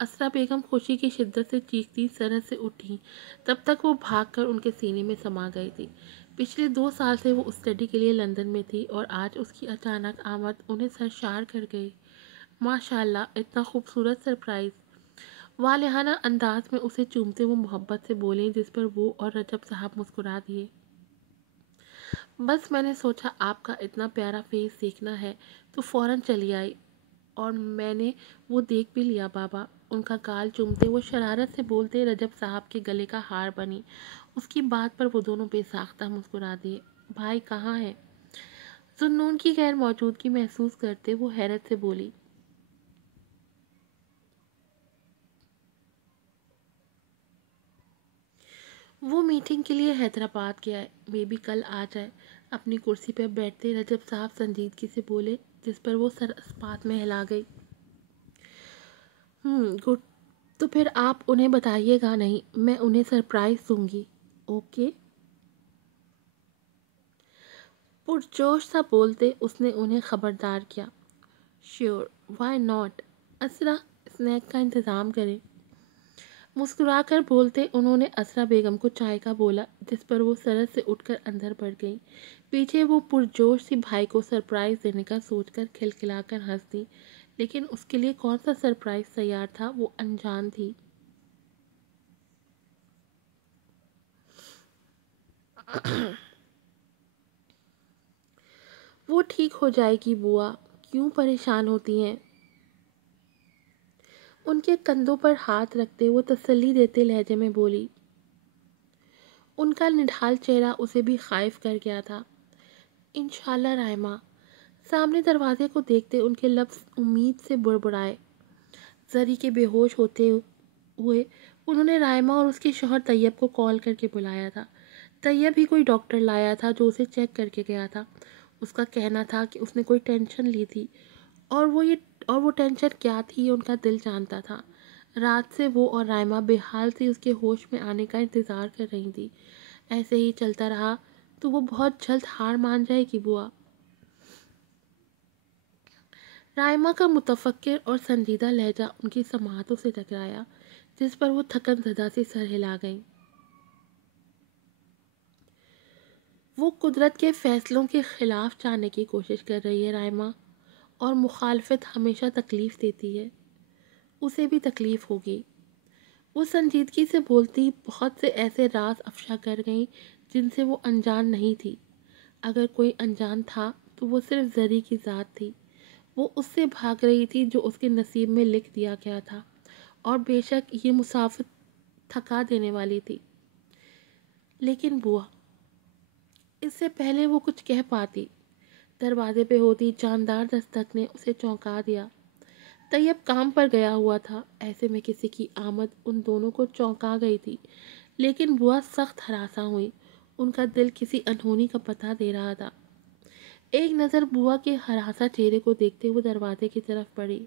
اسرا بیگم خوشی کی شدت سے چیختی سرحد سے اٹھی، تب تک وہ بھاگ کر ان کے سینے میں سما گئی تھی۔ پچھلے 2 سال سے وہ اسٹڈی کے لیے لندن میں تھی اور آج اس کی اچانک آمد انہیں سرشار کر گئی۔ ماشاء اللہ، اتنا خوبصورت سرپرائز! والہانہ انداز میں اسے چومتے وہ محبت سے بولیں، جس پر وہ اور رجب صاحب مسکرا دیے۔ بس میں نے سوچا آپ کا اتنا پیارا فیس دیکھنا ہے تو فوراً چلی آئی، اور میں نے وہ دیکھ بھی لیا بابا۔ ان کا گال چومتے وہ شرارت سے بولتے رجب صاحب کے گلے کا ہار بنی۔ اس کی بات پر وہ دونوں بے ساختہ مسکرا دیے۔ بھائی کہاں ہے؟ ذوالنون کی غیر موجودگی محسوس کرتے وہ حیرت سے بولی۔ وہ میٹنگ کے لیے حیدرآباد گیا ہے، مے بی کل آ جائے۔ اپنی کرسی پر بیٹھتے رجب صاحب سنجیدگی سے بولے، جس پر وہ سر اسپات میں ہلا گئی۔ گڈ، تو پھر آپ انہیں بتائیے گا نہیں، میں انہیں سرپرائز دوں گی، اوکے؟ پرجوش سا بولتے اس نے انہیں خبردار کیا۔ Sure, why not? Isra, snack کا انتظام کریں۔ مسکرا کر بولتے انہوں نے اسرا بیگم کو چائے کا بولا، جس پر وہ سرد سے اٹھ کر اندر بڑھ گئیں۔ پیچھے وہ پرجوش سی بھائی کو سرپرائز دینے کا سوچ کر کھلکھلا کر ہنس دی، لیکن اس کے لیے کون سا سرپرائز تیار تھا، وہ انجان تھی۔ وہ ٹھیک ہو جائے گی بوا، کیوں پریشان ہوتی ہیں؟ ان کے کندھوں پر ہاتھ رکھتے وہ تسلی دیتے لہجے میں بولی۔ ان کا نڈھال چہرہ اسے بھی خائف کر گیا تھا۔ انشاءاللہ رائمہ۔ سامنے دروازے کو دیکھتے ان کے لفظ امید سے بڑبڑائے۔ زری کے بے ہوش ہوتے ہوئے انہوں نے رائمہ اور اس کے شوہر طیب کو کال کر کے بلایا تھا۔ طیب ہی کوئی ڈاکٹر لایا تھا جو اسے چیک کر کے گیا تھا۔ اس کا کہنا تھا کہ اس نے کوئی ٹینشن لی تھی، اور وہ ٹینشن کیا تھی یہ ان کا دل جانتا تھا۔ رات سے وہ اور رائمہ بے حال سے اس کے ہوش میں آنے کا انتظار کر رہی تھی۔ ایسے ہی چلتا رہا تو وہ بہت جلد ہار مان جائے گی بوا۔ رائمہ کا متفکر اور سنجیدہ لہجہ ان کی سماعتوں سے ٹکرایا، جس پر وہ تھکن زدہ سے سر ہلا گئیں۔ وہ قدرت کے فیصلوں کے خلاف جانے کی کوشش کر رہی ہے رائمہ، اور مخالفت ہمیشہ تکلیف دیتی ہے، اسے بھی تکلیف ہوگی۔ وہ سنجیدگی سے بولتی، بہت سے ایسے راز افشا کر گئیں جن سے وہ انجان نہیں تھی۔ اگر کوئی انجان تھا تو وہ صرف زری کی ذات تھی۔ وہ اس سے بھاگ رہی تھی جو اس کے نصیب میں لکھ دیا گیا تھا، اور بے شک یہ مسافت تھکا دینے والی تھی۔ لیکن بوا، اس سے پہلے وہ کچھ کہہ پاتی، دروازے پہ ہوتی جاندار دستک نے اسے چونکا دیا۔ طیب کام پر گیا ہوا تھا، ایسے میں کسی کی آمد ان دونوں کو چونکا گئی تھی، لیکن بوا سخت ہراساں ہوئی۔ ان کا دل کسی انہونی کا پتہ دے رہا تھا۔ ایک نظر بوا کے ہراساں چہرے کو دیکھتے وہ دروازے کی طرف بڑھی۔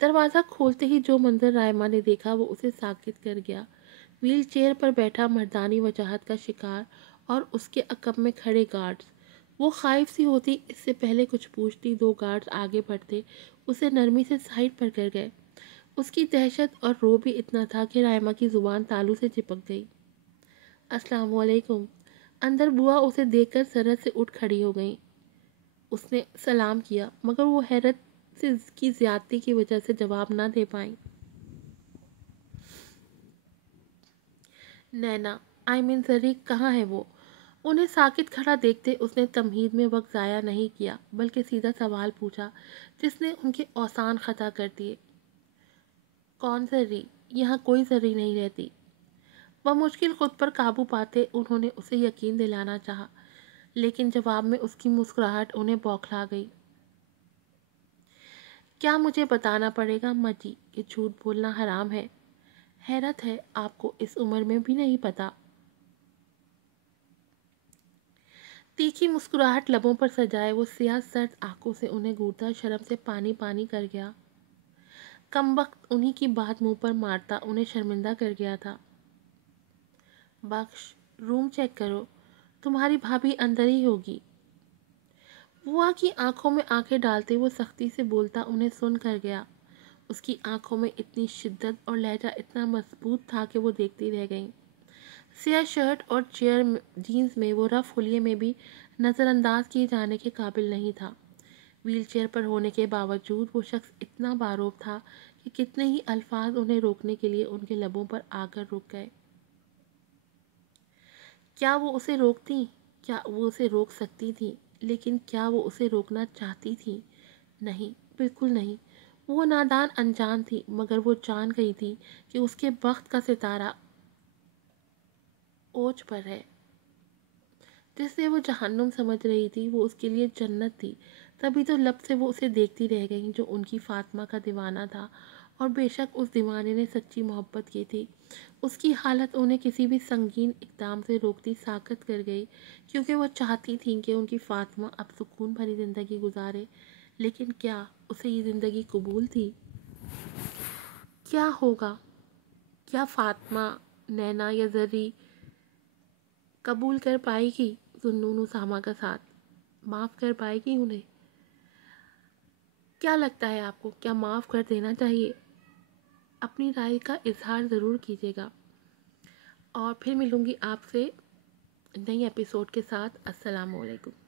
دروازہ کھولتے ہی جو منظر رائمہ نے دیکھا وہ اسے ساکت کر گیا۔ ویل چیئر پر بیٹھا مردانی وجاہت کا شکار اور اس کے عقب میں کھڑے گارڈز۔ وہ خائف سی ہوتی اس سے پہلے کچھ پوچھتی، 2 گارڈز آگے بڑھتے اسے نرمی سے سائڈ پر کر گئے۔ اس کی دہشت اور رو بھی اتنا تھا کہ رائمہ کی زبان تالو سے چپک گئی۔ السلام علیکم۔ اندر بوا اسے دیکھ کر سرحد سے اٹھ کھڑی ہو گئیں۔ اس نے سلام کیا، مگر وہ حیرت کی زیادتی کی وجہ سے جواب نہ دے پائیں۔ نینا، زری کہاں ہے وہ؟ انہیں ساکت کھڑا دیکھتے اس نے تمہید میں وقت ضائع نہیں کیا، بلکہ سیدھا سوال پوچھا جس نے ان کے اوسان خطا کر دیے۔ کون زری؟ یہاں کوئی زری نہیں رہتی۔ بمشکل خود پر قابو پاتے انہوں نے اسے یقین دلانا چاہا، لیکن جواب میں اس کی مسکراہٹ انہیں بوکھلا گئی۔ کیا مجھے بتانا پڑے گا اماں جی کہ جھوٹ بولنا حرام ہے؟ حیرت ہے آپ کو اس عمر میں بھی نہیں پتا۔ تیکھی مسکراہٹ لبوں پر سجائے وہ سیاہ سرد آنکھوں سے انہیں گھورتا شرم سے پانی پانی کر گیا۔ کمبخت انہی کی بات منہ پر مارتا انہیں شرمندہ کر گیا تھا۔ بخش، روم چیک کرو، تمہاری بھابھی اندر ہی ہوگی۔ بوا کی آنکھوں میں آنکھیں ڈالتے وہ سختی سے بولتا انہیں سن کر گیا۔ اس کی آنکھوں میں اتنی شدت اور لہجہ اتنا مضبوط تھا کہ وہ دیکھتی رہ گئیں۔ سیاہ شرٹ اور جینز میں وہ رف حلیے میں بھی نظر انداز کیے جانے کے قابل نہیں تھا۔ ویل چیئر پر ہونے کے باوجود وہ شخص اتنا باروب تھا کہ کتنے ہی الفاظ انہیں روکنے کے لیے ان کے لبوں پر آ کر رک گئے۔ کیا وہ اسے روکتی؟ کیا وہ اسے روک سکتی تھی؟ لیکن کیا وہ اسے روکنا چاہتی تھی؟ نہیں، بالکل نہیں۔ وہ نادان انجان تھی، مگر وہ جان گئی تھی کہ اس کے بخت کا ستارہ اوج پر ہے۔ جسے وہ جہنم سمجھ رہی تھی وہ اس کے لیے جنت تھی۔ تبھی تو لب سے وہ اسے دیکھتی رہ گئی جو ان کی فاطمہ کا دیوانہ تھا، اور بے شک اس دیوانے نے سچی محبت کی تھی۔ اس کی حالت انہیں کسی بھی سنگین اقدام سے روکتی ساکت کر گئی، کیونکہ وہ چاہتی تھیں کہ ان کی فاطمہ اب سکون بھری زندگی گزارے۔ لیکن کیا اسے یہ زندگی قبول تھی؟ کیا ہوگا؟ کیا فاطمہ، نینا یا زری قبول کر پائے گی ذوالنون و ساما کا ساتھ؟ معاف کر پائے گی انہیں؟ کیا لگتا ہے آپ کو؟ کیا معاف کر دینا چاہیے؟ اپنی رائے کا اظہار ضرور کیجیے گا، اور پھر ملوں گی آپ سے نئی ایپیسوڈ کے ساتھ۔ السلام علیکم۔